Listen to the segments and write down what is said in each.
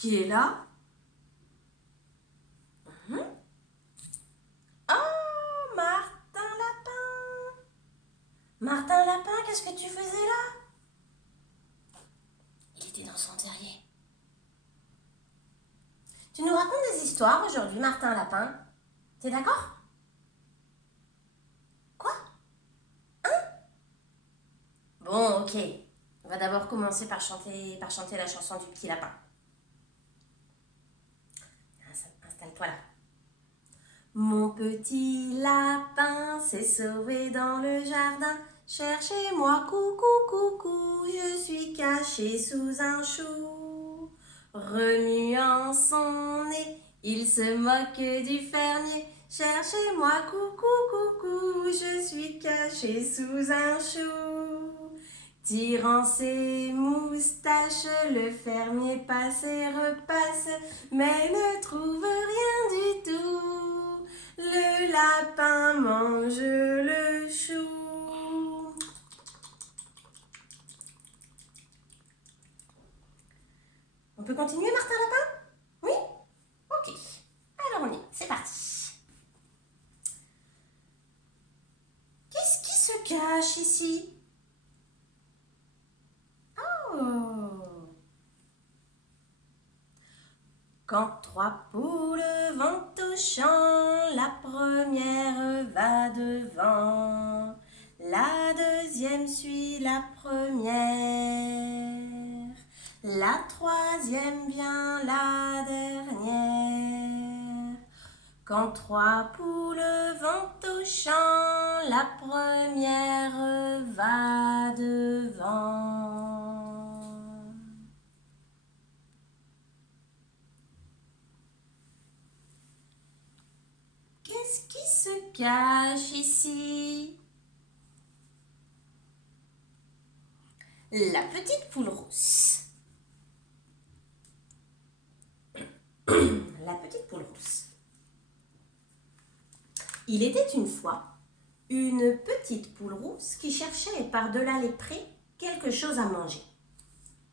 Qui est là? Oh, Martin Lapin! Martin Lapin, qu'est-ce que tu faisais là? Il était dans son terrier. Tu nous racontes des histoires aujourd'hui, Martin Lapin? T'es d'accord? Quoi? Hein? Bon, ok. On va d'abord commencer par chanter la chanson du petit lapin. Installe-toi là. Mon petit lapin s'est sauvé dans le jardin. Cherchez-moi, coucou, coucou, je suis caché sous un chou. Remuant son nez, il se moque du fermier. Cherchez-moi, coucou, coucou, je suis caché sous un chou. Tirant ses moustaches, le fermier passe et repasse, mais ne trouve rien du tout. Le lapin mange le chou. On peut continuer, Martin Lapin? Oui? Ok. Alors on y va, c'est parti. Qu'est-ce qui se cache ici? Oh! Quand trois poules vont au champ, la première va devant, la deuxième suit la première, la troisième vient la dernière. Quand trois poules vont au champ, la première va devant. Qu'est-ce qui se cache ici? La petite poule rousse. La petite poule rousse. Il était une fois une petite poule rousse qui cherchait par-delà les prés quelque chose à manger.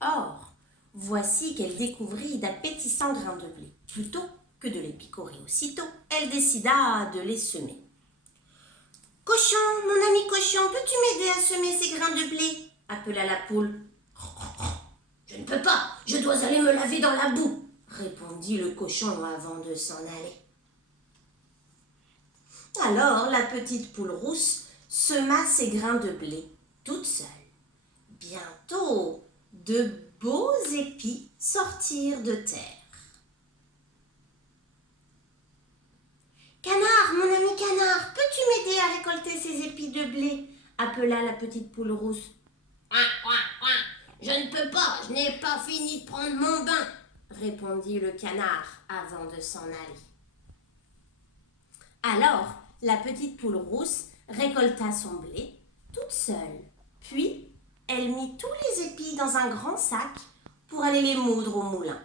Or, voici qu'elle découvrit d'appétissants grains de blé. Plutôt que de les picorer aussitôt, elle décida de les semer. « Cochon, mon ami cochon, peux-tu m'aider à semer ces grains de blé ?» appela la poule. « Je ne peux pas, je dois aller me laver dans la boue » répondit le cochon avant de s'en aller. Alors la petite poule rousse sema ses grains de blé toute seule. Bientôt, de beaux épis sortirent de terre. « Canard, mon ami canard, peux-tu m'aider à récolter ces épis de blé ?» appela la petite poule rousse. « Je ne peux pas, je n'ai pas fini de prendre mon bain » répondit le canard avant de s'en aller. Alors, la petite poule rousse récolta son blé toute seule. Puis, elle mit tous les épis dans un grand sac pour aller les moudre au moulin.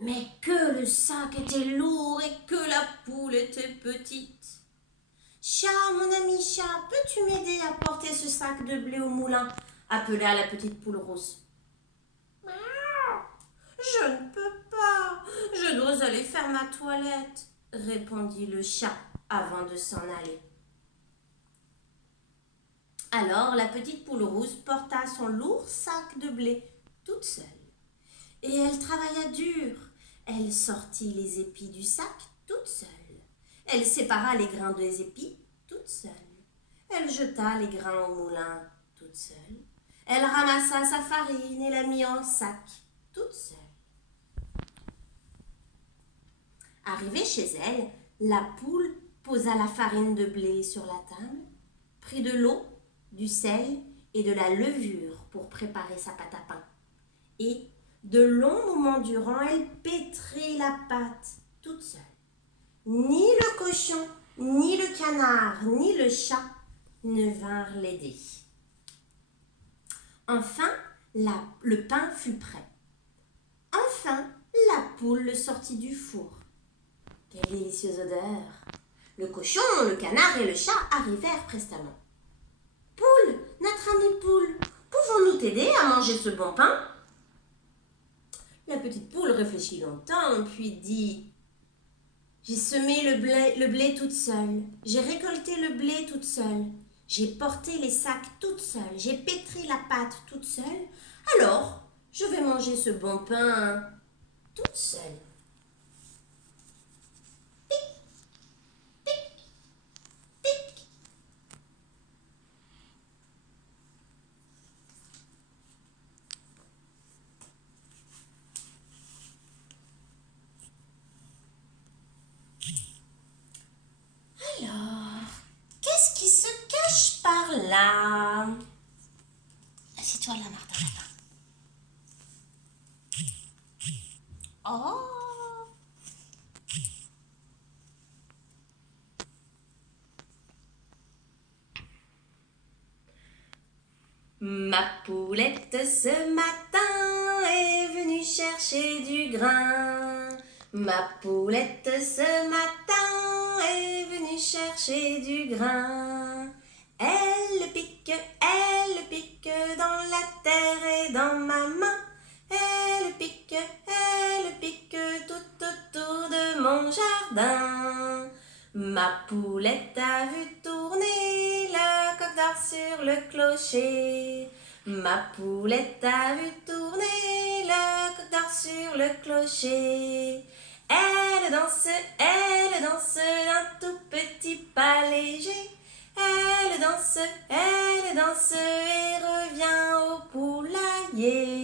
Mais que le sac était lourd et que la poule était petite. « Chat, mon ami chat, peux-tu m'aider à porter ce sac de blé au moulin ?» appela la petite poule rousse. « Je ne peux pas, je dois aller faire ma toilette » répondit le chat avant de s'en aller. Alors la petite poule rousse porta son lourd sac de blé toute seule. Et elle travailla dur. Elle sortit les épis du sac toute seule. Elle sépara les grains des épis toute seule. Elle jeta les grains au moulin toute seule. Elle ramassa sa farine et la mit en sac toute seule. Arrivée chez elle, la poule posa la farine de blé sur la table, prit de l'eau, du sel et de la levure pour préparer sa pâte à pain. Et, de longs moments durant, elle pétrit la pâte toute seule. Ni le cochon, ni le canard, ni le chat ne vinrent l'aider. Enfin, le pain fut prêt. Enfin, la poule le sortit du four. Quelle délicieuse odeur! Le cochon, le canard et le chat arrivèrent prestement. « Poule, notre amie poule, pouvons-nous t'aider à manger ce bon pain ?» La petite poule réfléchit longtemps, puis dit: j'ai semé le blé toute seule, j'ai récolté le blé toute seule, j'ai porté les sacs toute seule, j'ai pétri la pâte toute seule, alors je vais manger ce bon pain toute seule. Alors, qu'est-ce qui se cache par là? Assieds-toi là, Martin. Oh! Ma poulette ce matin est venue chercher du grain. Ma poulette ce matin est venue chercher du grain. Elle pique dans la terre et dans ma main. Elle pique tout autour de mon jardin. Ma poulette a vu tourner le coq d'or sur le clocher. Ma poulette a vu tourner le coq d'or sur le clocher. Elle danse d'un tout petit pas léger. Elle danse et revient au poulailler.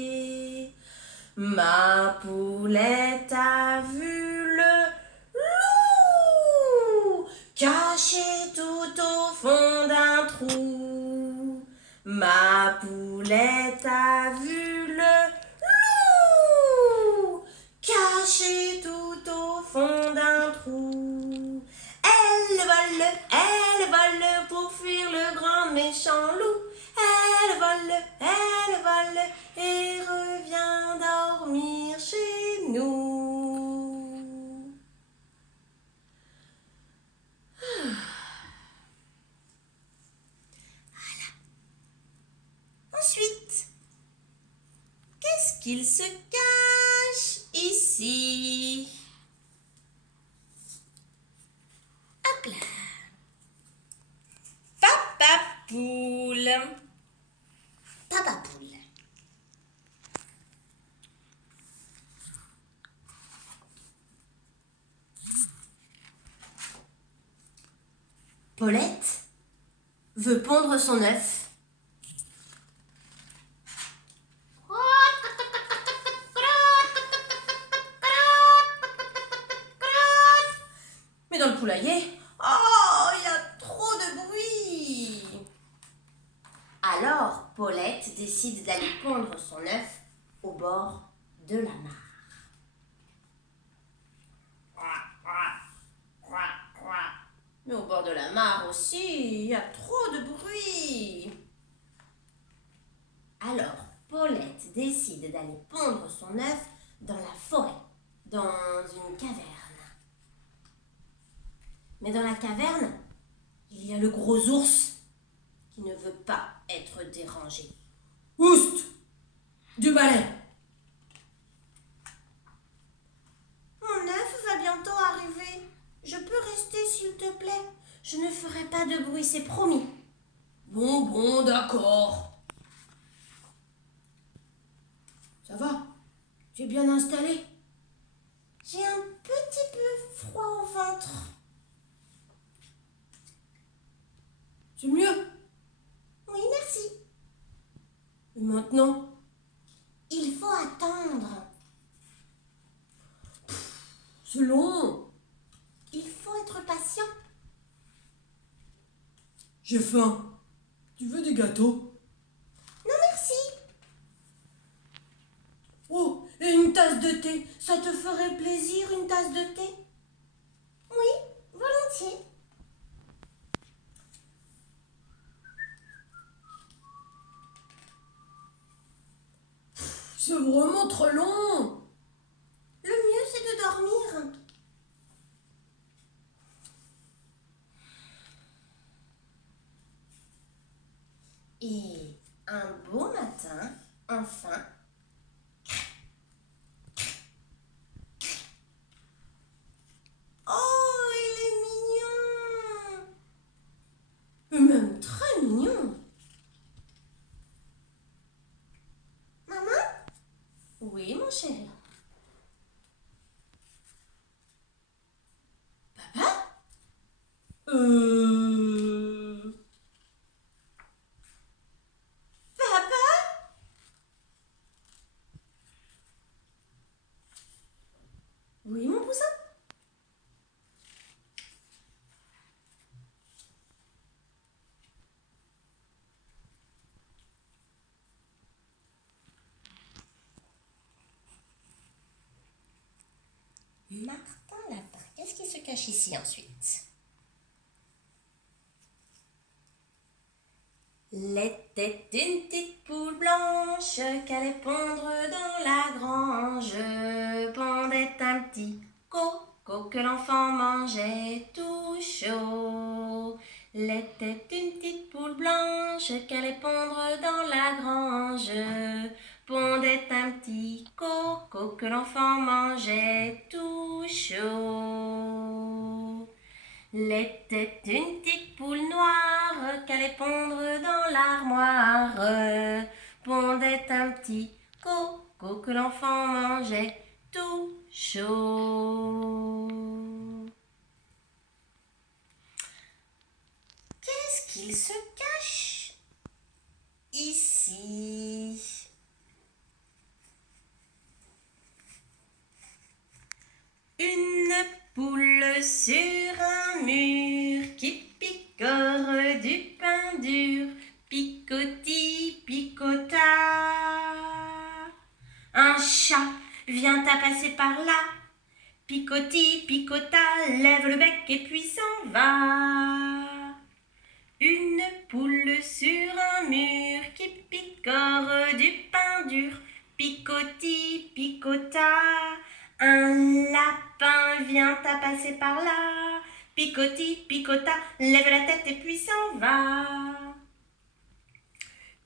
Ma poulette a vu le loup caché tout au fond d'un trou. Ma poulette a vu le loup caché tout au fond d'un trou. Elle vole pour fuir le grand méchant loup. Elle vole et revient dormir chez nous. Ensuite, qu'est-ce qu'il se cache ici? Hop là. Papa poule. Papa poule. Paulette veut pondre son œuf. Mais dans le poulailler, oh, il y a trop de bruit. Alors, Paulette décide d'aller pondre son œuf au bord de la mare. Mais au bord de la mare aussi, il y a trop de bruit. Alors, Paulette décide d'aller pondre son œuf dans la forêt, dans une caverne. Mais dans la caverne, il y a le gros ours qui ne veut pas être dérangé. Oust! Du balai! Mon œuf va bientôt arriver. Je peux rester s'il te plaît? Je ne ferai pas de bruit, c'est promis. Bon, d'accord. Ça va? Tu es bien installé? J'ai un petit peu froid au ventre. C'est mieux? Oui, merci. Et maintenant? Il faut attendre. C'est long. Il faut être patient. J'ai faim. Tu veux des gâteaux? Non, merci. Oh, et une tasse de thé? Ça te ferait plaisir, une tasse de thé? Oui, volontiers. C'est vraiment trop long. Le mieux, c'est de dormir. Et un beau matin, enfin, Martin Lapin. Qu'est-ce qui se cache ici ensuite? L'était une petite poule blanche qu'allait pondre dans la grange. Pondait un petit coco que l'enfant mangeait tout chaud. L'était une petite poule blanche qu'allait pondre dans la grange. Pondait un petit coco que l'enfant mangeait tout chaud. L'était une petite poule noire qu'allait pondre dans l'armoire. Pondait un petit coco que l'enfant mangeait tout chaud. Qu'est-ce qu'il se cache ici? Une poule sur un mur qui picore du pain dur, picoti, picota. Un chat vient à passer par là, picoti, picota, lève le bec et puis s'en va. Une poule sur un mur qui picore du pain dur, picoti, picota. Un lapin vient à passer par là, picoti, picota, lève la tête et puis s'en va.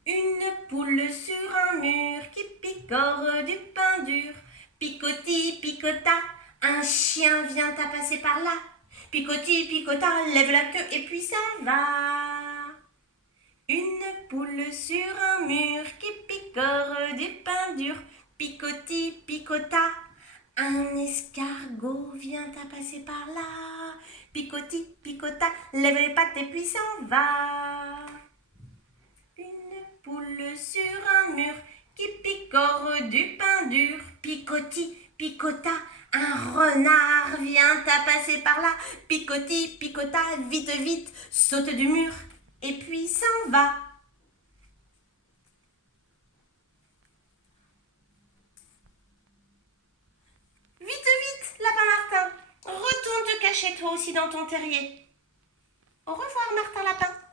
Une poule sur un mur qui picore du pain dur, picoti, picota, un chien vient à passer par là, picoti, picota, lève la queue et puis s'en va. Une poule sur un mur qui picore du pain dur, picoti, picota, un escargot vient à passer par là, picoti, picota, lève les pattes et puis s'en va. Une poule sur un mur qui picore du pain dur, picoti, picota, un renard vient à passer par là, picoti, picota, vite, vite, saute du mur et puis s'en va. Vite, lapin Martin, retourne te cacher toi aussi dans ton terrier. Au revoir, Martin Lapin.